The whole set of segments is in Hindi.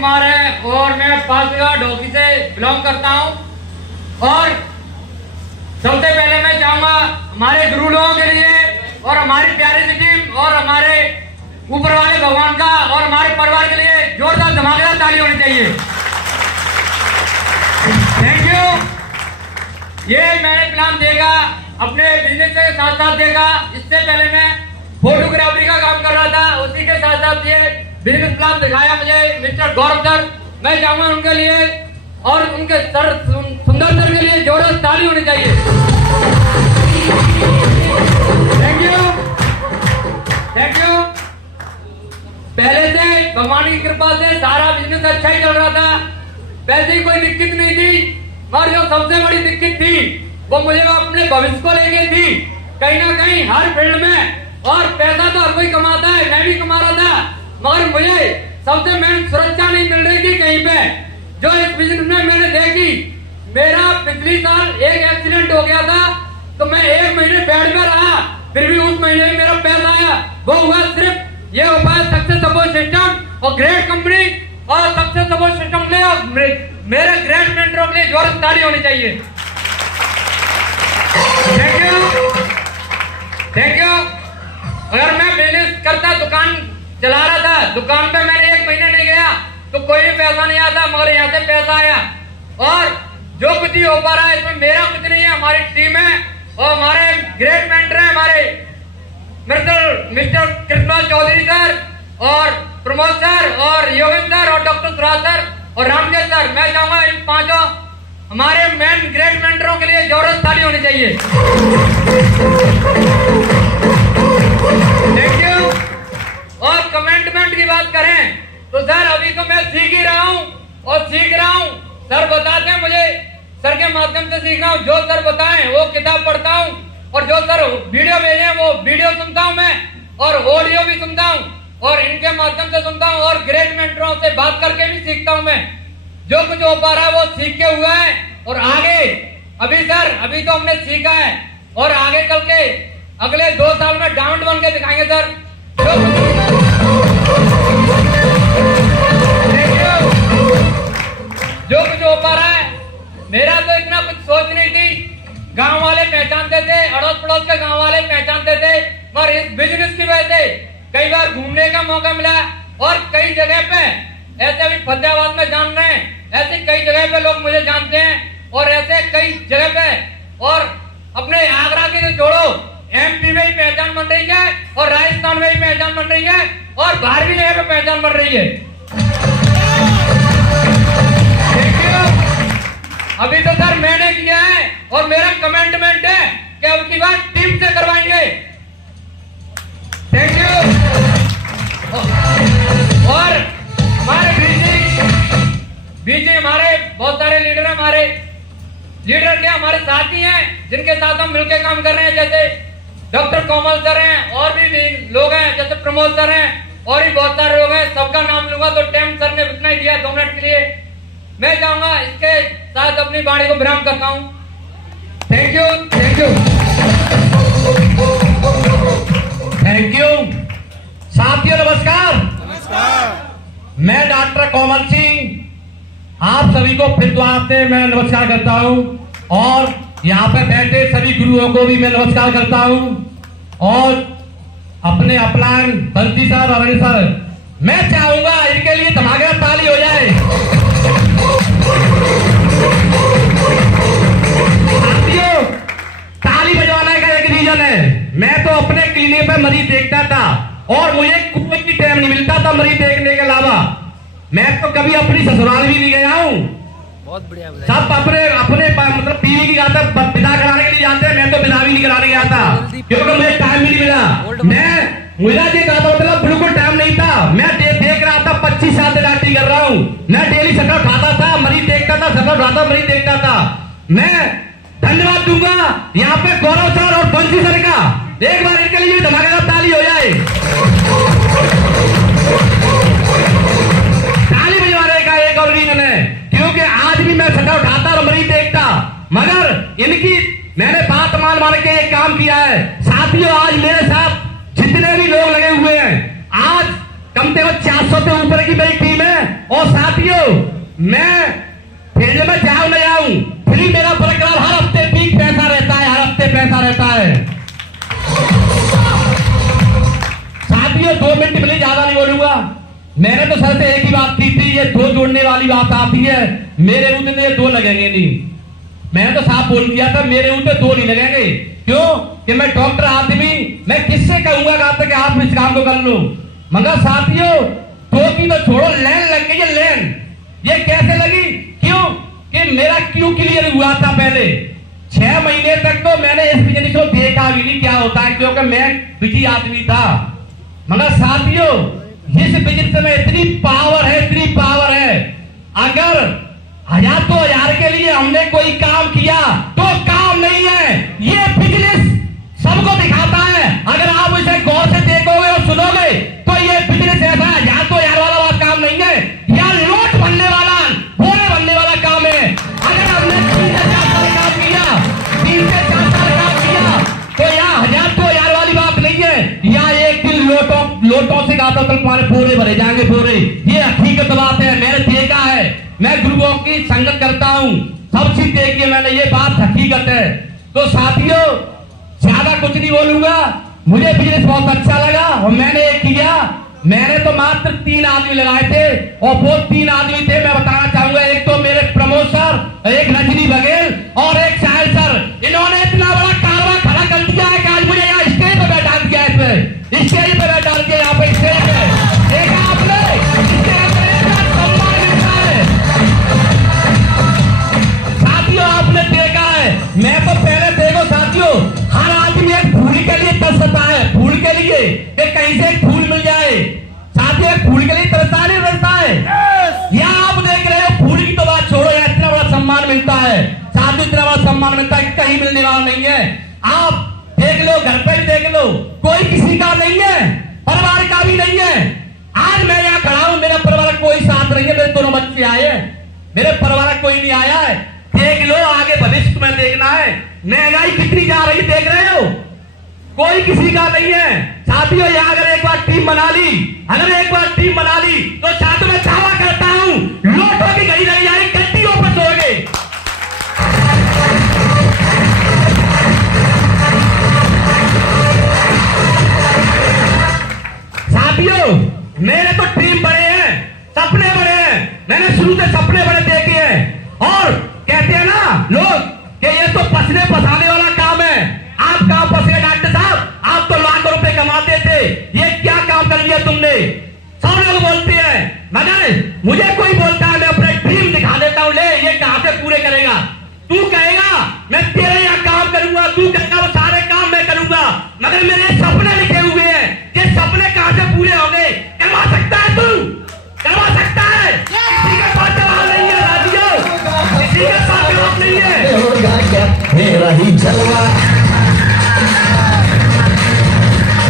कुमार है और मैं पांचवा ढोकी से बिलोंग करता हूं। और सबसे पहले मैं चाहूंगा हमारे गुरु लोगों के लिए और हमारी प्यारी सी टीम और हमारे ऊपर वाले भगवान का और हमारे परिवार के लिए जोरदार धमाकेदार ताली होनी चाहिए। Thank you. ये मैंने प्लान देगा अपने बिजनेस के साथ साथ देगा। इससे पहले मैं फोटोग्राफी का काम कर रहा था, उसी के साथ साथ ये बिजनेस प्लान दिखाया मुझे मिस्टर गौरव सर। मैं चाहूंगा उनके लिए और उनके सर सुंदर सर के लिए जोरदार ताली होनी चाहिए। Thank you, thank you. पहले से भगवान की कृपा से सारा बिजनेस अच्छा ही चल रहा था, पैसे की कोई दिक्कत नहीं थी। मगर जो सबसे बड़ी दिक्कत थी वो मुझे अपने भविष्य को लेके थी। कहीं ना कहीं हर फील्ड में और पैसा तो हर कोई कमाता है, मैं भी कमा रहा था, मगर मुझे सबसे मेन सुरक्षा नहीं मिल रही थी कहीं पे। जो इस बिजनेस में मैंने देखी, मेरा पिछली साल एक एक्सीडेंट हो गया था तो मैं 1 महीने बेड में रहा, फिर भी उस महीने में मेरा पैसा आया। वो हुआ सिर्फ ये उपाय सक्सेस सपोर्ट सिस्टम और ग्रेट कंपनी और सक्सेस सपोर्ट सिस्टम के लिए और मेरे ग्रेट मेंटरों के लिए जोरदार ताली होनी चाहिए। Thank you, thank you. अगर मैं बिजनेस करता, दुकान चला रहा था, दुकान पे मैंने 1 महीने नहीं गया तो कोई भी पैसा नहीं आता, मगर यहाँ से पैसा आया। और जो कुछ ही हो पा रहा है इसमें मेरा कुछ नहीं है, हमारी टीम है और हमारे ग्रेट मेंटर है, हमारे मिस्टर कृष्णा चौधरी सर और प्रमोद सर और योगेंद्र सर और डॉक्टर सुराज सर और रामदेव सर। मैं चाहूंगा इन पांचों हमारे मेन ग्रेट मेंटरों के लिए जोरदार ताली होनी चाहिए। Thank you. और कमेंटमेंट की बात करें तो सर अभी तो मैं सीख ही रहा हूँ और सीख रहा हूँ। सर बताते हैं मुझे, सर के माध्यम से सीख रहा हूँ। जो सर बताएं वो किताब पढ़ता हूँ और जो सर वीडियो भेजे वो वीडियो सुनता हूँ मैं और ऑडियो भी सुनता हूँ और इनके माध्यम से सुनता हूँ और ग्रेट मेंटरों से बात करके भी सीखता हूँ। मैं जो कुछ हो पा रहा है वो सीख के हुआ है और आगे अभी तो हमने सीखा है और आगे चल के अगले 2 साल में डायमंड बन के दिखाएंगे सर। जो कुछ हो पा रहा है, मेरा तो इतना कुछ सोच नहीं थी। गांव वाले पहचानते थे, अड़ोस पड़ोस के गांव वाले पहचानते थे, पर इस बिजनेस की वजह से कई बार घूमने का मौका मिला और कई जगह पे ऐसे भी फतेहाबाद में जान रहे हैं, ऐसे कई जगह पे लोग मुझे जानते हैं और ऐसे कई जगह पे और अपने आगरा के जोड़ो एमपी में ही पहचान बन रही है और राजस्थान में ही पहचान बन रही है और बाहर भी जगह पे पहचान बन रही है। अभी तो सर मैंने किया है और मेरा कमिटमेंट है कि अब की बार टीम से करवाएंगे। Thank you. और हमारे बीजे हमारे बहुत सारे लीडर हैं, हमारे लीडर क्या हमारे साथी हैं जिनके साथ हम मिलकर काम कर रहे हैं। जैसे डॉक्टर कोमल सर हैं और भी लोग हैं, जैसे प्रमोद सर हैं और भी बहुत सारे लोग हैं। सबका नाम लूंगा तो टाइम सर ने इतना ही दिया 2 मिनट के लिए। मैं चाहूंगा इसके साथ अपनी वाणी को विराम करता हूं। Thank you, thank you, thank you. साथियों नमस्कार। नमस्कार। मैं डॉक्टर कोमल सिंह आप सभी को फिर द्वार से मैं नमस्कार करता हूं और यहाँ पे बैठे सभी गुरुओं को भी मैं नमस्कार करता हूं और अपने अपलान बंसी सर और सर, मैं चाहूंगा इनके लिए धमाकेदार ताली हो जाए। साथियों, ताली बजवाने का एक रीजन है, मैं तो अपने क्लिनिक पे मरीज देखता था और मुझे कोई भी टाइम नहीं मिलता था मरीज देखने के अलावा। मैं तो कभी अपनी ससुराल भी नहीं गया हूँ। बहुत बढ़िया। सब अपने मतलब पीने की जाते विदा कराने के लिए जाते हैं, मैं तो विदा भी नहीं कराने गया था क्योंकि मुझे टाइम भी नहीं मिला। मुझे मतलब बिल्कुल टाइम नहीं था। मैं देख रहा था 25 साल से डॉक्टरी कर रहा हूँ। मैं डेली शटर उठाता था, मरीज देखता था, शटर उठाता मरीज देखता था। मैं धन्यवाद दूंगा यहाँ पे गौरव सर और बंसी सर का। एक बार इनके लिए धमाकेदार ताली हो जाए। ताली बजवाने का एक और रीजन है क्योंकि आज भी मैं शटर उठाता और मरीज देखता, मगर इनकी मैंने बात मान के एक काम किया है। साथियों, आज मेरे साथ जितने भी लोग लगे हुए हैं, आज कम से कम 400 से ऊपर की मेरी टीम है और साथ मैं फील्ड में जाऊं न जाऊं, फिर मेरा बरकरार हर हफ्ते पीक पैसा रहता है, हर हफ्ते पैसा रहता है। साथियों 2 मिनट मिले, ज्यादा नहीं बोलूंगा। मैंने तो सर से एक ही बात की थी, ये 2 जोड़ने वाली बात आती है, मेरे मुंह में ये 2 लगेंगे नहीं। मैंने तो साफ बोल दिया था, मेरे मुंह पे 2 नहीं लगेंगे। क्यों कि मैं डॉक्टर आदमी, मैं किससे कहूंगा कि आप इस काम को कर लो। मगर साथियों 2 की तो छोड़ो, लैन लग गई है, लैन। ये कैसे लगी? क्यों कि मेरा क्यों क्लियर हुआ था पहले 6 महीने तक तो मैंने इस बिजनेस को देखा भी नहीं क्या होता है, क्योंकि मैं बिजी आदमी था। मगर साथियों इस बिजनेस में इतनी पावर है, इतनी पावर है। अगर 1000 के लिए हमने कोई काम किया तो काम नहीं है, ये बिजनेस सबको दिखाता है। अगर आप इसे गौर से देखोगे और सुनोगे तो ये बिजनेस ऐसा 1000 वाला काम नहीं है, यह नोट बनने वाला, भोले बनने वाला काम है। अगर हमने 3 से 4 साल काम किया, 3 से 4 साल काम किया तो यहाँ 1000 वाली बात नहीं है। यहाँ एक दिन लोटों से गाता तो तुम्हारे पूरे भरे जाएंगे पूरे, ये हकीकत बात है। मैंने देखा है, मैं गुरुओं की संगत करता हूं, सब चीज देखी है मैंने, ये बात हकीकत है। तो साथियों ज्यादा कुछ नहीं बोलूंगा, मुझे बिजनेस बहुत अच्छा लगा और मैंने ये किया। मैंने तो मात्र 3 आदमी लगाए थे और वो 3 आदमी थे, मैं बताना चाहूंगा। एक तो मेरे प्रमोद सर, एक रजनी बघेल और एक साहिल सर। इन्होंने इतना बड़ा कारवा खड़ा कर दिया है कि आज मुझे यहाँ स्टेज पे बैठा दिया है, स्टेज पे बैठा दिया, यहाँ पे स्टेज पे देखा आपने, आपने देखा है। मैं तो पहले देखो साथियों, हर आदमी एक फूल के लिए तरसता है, फूल के लिए कि कहीं से एक फूल मिल जाए। साथियों एक फूल के लिए तरसता नहीं तरसता है। यहाँ आप देख रहे हो, फूल की तो बात छोड़ो, यहाँ इतना बड़ा सम्मान मिलता है साथियों, इतना बड़ा सम्मान मिलता है कहीं मिलने वाला नहीं है। आप देख लो, घर पे भी देख लो, कोई किसी का नहीं है, परिवार का भी नहीं है। आज मैं यहाँ खड़ा हूं, मेरा परिवार कोई साथ नहीं है, मेरे 2 बच्चे आए हैं, मेरे परिवार कोई नहीं आया है। देख लो आगे भविष्य में देखना है, महंगाई कितनी जा रही देख रहे हो, कोई किसी का नहीं है। साथियों यहाँ अगर एक बार टीम बना ली, अगर एक बार टीम बना ली तो साथ में दावा करता हूं लोटों की घड़ी नहीं आई, गड्डियों पर सोओगे। साथियों मेरे तो टीम बड़े हैं, सपने बड़े हैं, मैंने शुरू से सपने बड़े देखे हैं। और कहते हैं ना लोग कि ये तो पसने पसाने वाला काम है। आप कहां फंसे डॉक्टर साहब, आप तो लाखों रुपए कमाते थे, ये क्या काम कर लिया तुमने? सब लोग बोलते हैं, मगर मुझे कोई बोलता है, मैं अपने ड्रीम दिखा देता हूं, ले ये कहां से पूरे करेगा? तू कहेगा मैं तेरे यहाँ काम करूंगा, तू कहेगा वो सारे काम मैं करूंगा, मगर मेरे सपने लिखे हुए हैं, ये सपने कहां से पूरे होंगे? करवा सकता है तू, करवा सकता है? किसी के पास जवाब नहीं है राजियों, किसी के पास जवाब नहीं है। मेरा ही जलवा,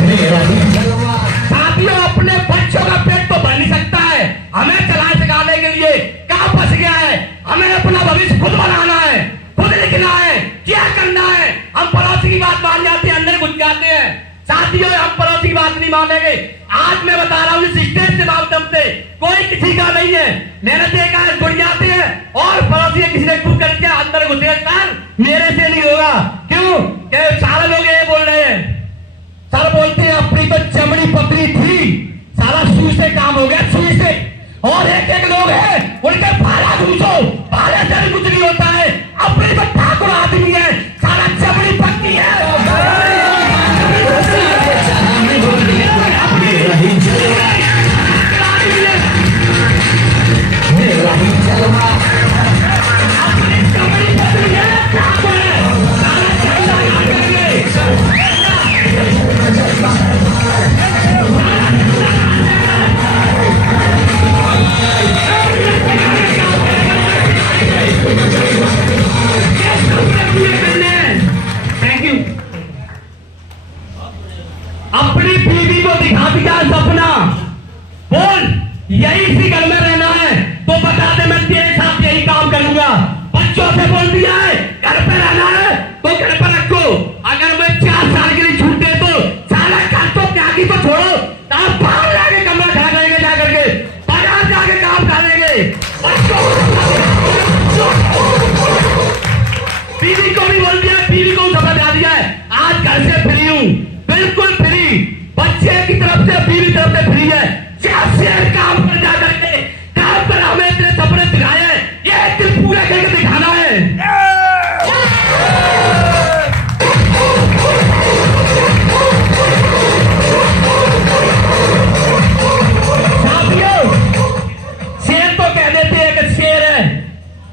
मेरा ही जलवा। साथियों अपने बच्चों का पेट तो भर नहीं सकता है, हमें चलाने सिखाने के लिए कहां फंस गया है। हमें अपना भविष्य खुद बनाना है, खुद लिखना है, क्या करना है। हम पड़ोसी की बात मान जाते हैं, अंदर घुस जाते हैं। साथियों हम पड़ोसी की बात नहीं मानेंगे। आज मैं बता रहा हूं इस स्टेज के माध्यम से, कोई किसी का नहीं है। मैंने देखा है जुड़ जाते हैं और पड़ोसी किसी ने कुछ कर दिया, अंदर घुसे, सर मेरे से नहीं होगा। क्यों? सारे लोग ये बोल रहे हैं, सर बोलते हैं अपनी तो चमड़ी पतली थी, सारा सुई से काम हो गया, सुई से। और एक लोग हैं उनके भाला घूसो, भाले से भी कुछ नहीं होता है। अपनी तो ठाकुर आदमी है, सारा चमड़ी पतली है। मेरा ही जलवा, मेरा ही जलवा। अपनी चमड़ी पतली है, ठाकुर है, सारा चमड़ा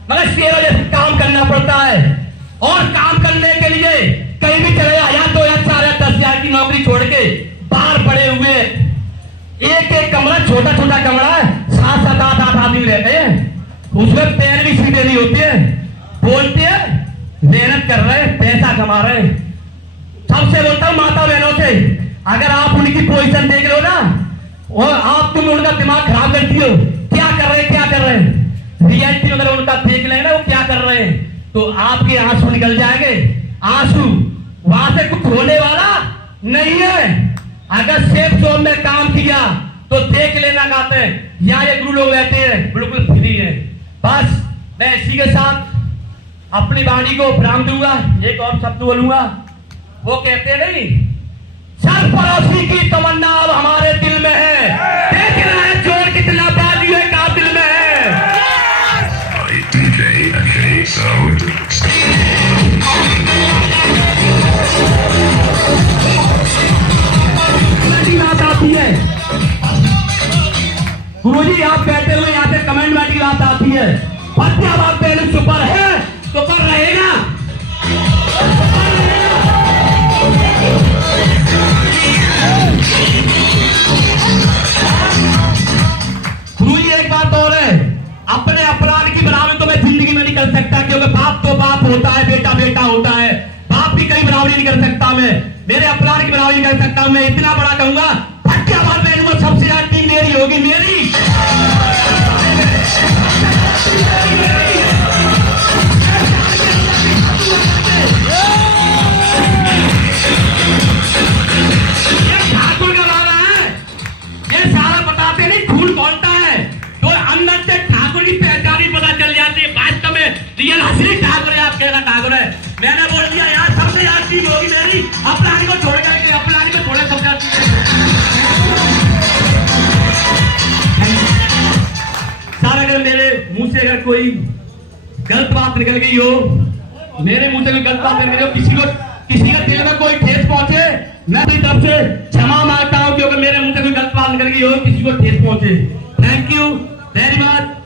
मगर शेरों जैसे काम करना पड़ता है। और काम करने के लिए कहीं भी चले जाओ, या 2 या 4 या 10 हजार की नौकरी छोड़ के बाहर पड़े हुए, एक एक कमरा, छोटा छोटा कमरा है, 7-7 8-8 आदमी रहते हैं, उसमें पैर भी सीधे नहीं होते हैं, बोलते हैं मेहनत कर रहे हैं, पैसा कमा रहे हैं। सबसे बोलता हूं माता बहनों से, अगर आप उनकी पोजीशन देख लो ना और आप तुम उनका दिमाग खराब करती हो, क्या कर रहे हैं, क्या कर रहे हैं, रियलिटी अगर उनका देख लेना वो क्या कर रहे हैं तो आपके आंसू निकल जाएंगे। आंसू वहां से कुछ होने वाला नहीं है। अगर सेफ जोन में काम किया तो देख लेना गाते हैं, यहाँ ये गुरु लोग रहते हैं बिल्कुल फ्री है। बस मैं इसी के साथ अपनी वाणी को विराम दूंगा, एक और शब्द बोलूंगा। वो कहते नहीं, सरफरोशी की तमन्ना अब हमारे दिल में है, देखना है जोर कितना बाजी है का दिल में है। DJ Ajay Sound. बात आती है गुरुजी, आप बैठे हुए यहाँ से कमेंट में की बात आती है, फतेहाबाद पहले सुपर है तो पर रहेगा। गुरुजी एक बात और है, अपने अपराध की बराबरी तो मैं जिंदगी में नहीं कर सकता, क्योंकि बाप तो बाप होता है, बेटा बेटा होता है, बाप की कहीं बराबरी नहीं कर सकता मैं, मेरे अपराध की बराबरी नहीं कर सकता। मैं इतना बड़ा कहूंगा, फतेहाबाद में सबसे ज्यादा टीम मेरी होगी, मेरी। ठाकुर का वाला है, ये सारा बताते नहीं, खून खोलता है तो अंदर से ठाकुर की पहचान ही पता चल जाती है। वास्तव में रियल असली ठाकुर है, आप कहना ठाकुर है। मैंने बोल दिया यार, सबसे ज्यादा टीम होगी मेरी, अपराधी को छोड़ करके, अपराधी को छोड़े सबसे ज्यादा। सर अगर मेरे मुंह से अगर कोई गलत बात निकल गई हो, मेरे मुंह से कोई गलत बात निकल गई हो, किसी का दिल में कोई ठेस पहुंचे, मैं अपनी तरफ से क्षमा मांगता हूं, क्योंकि मेरे मुंह से कोई गलत बात निकल गई हो, किसी को ठेस पहुंचे। Thank you very much.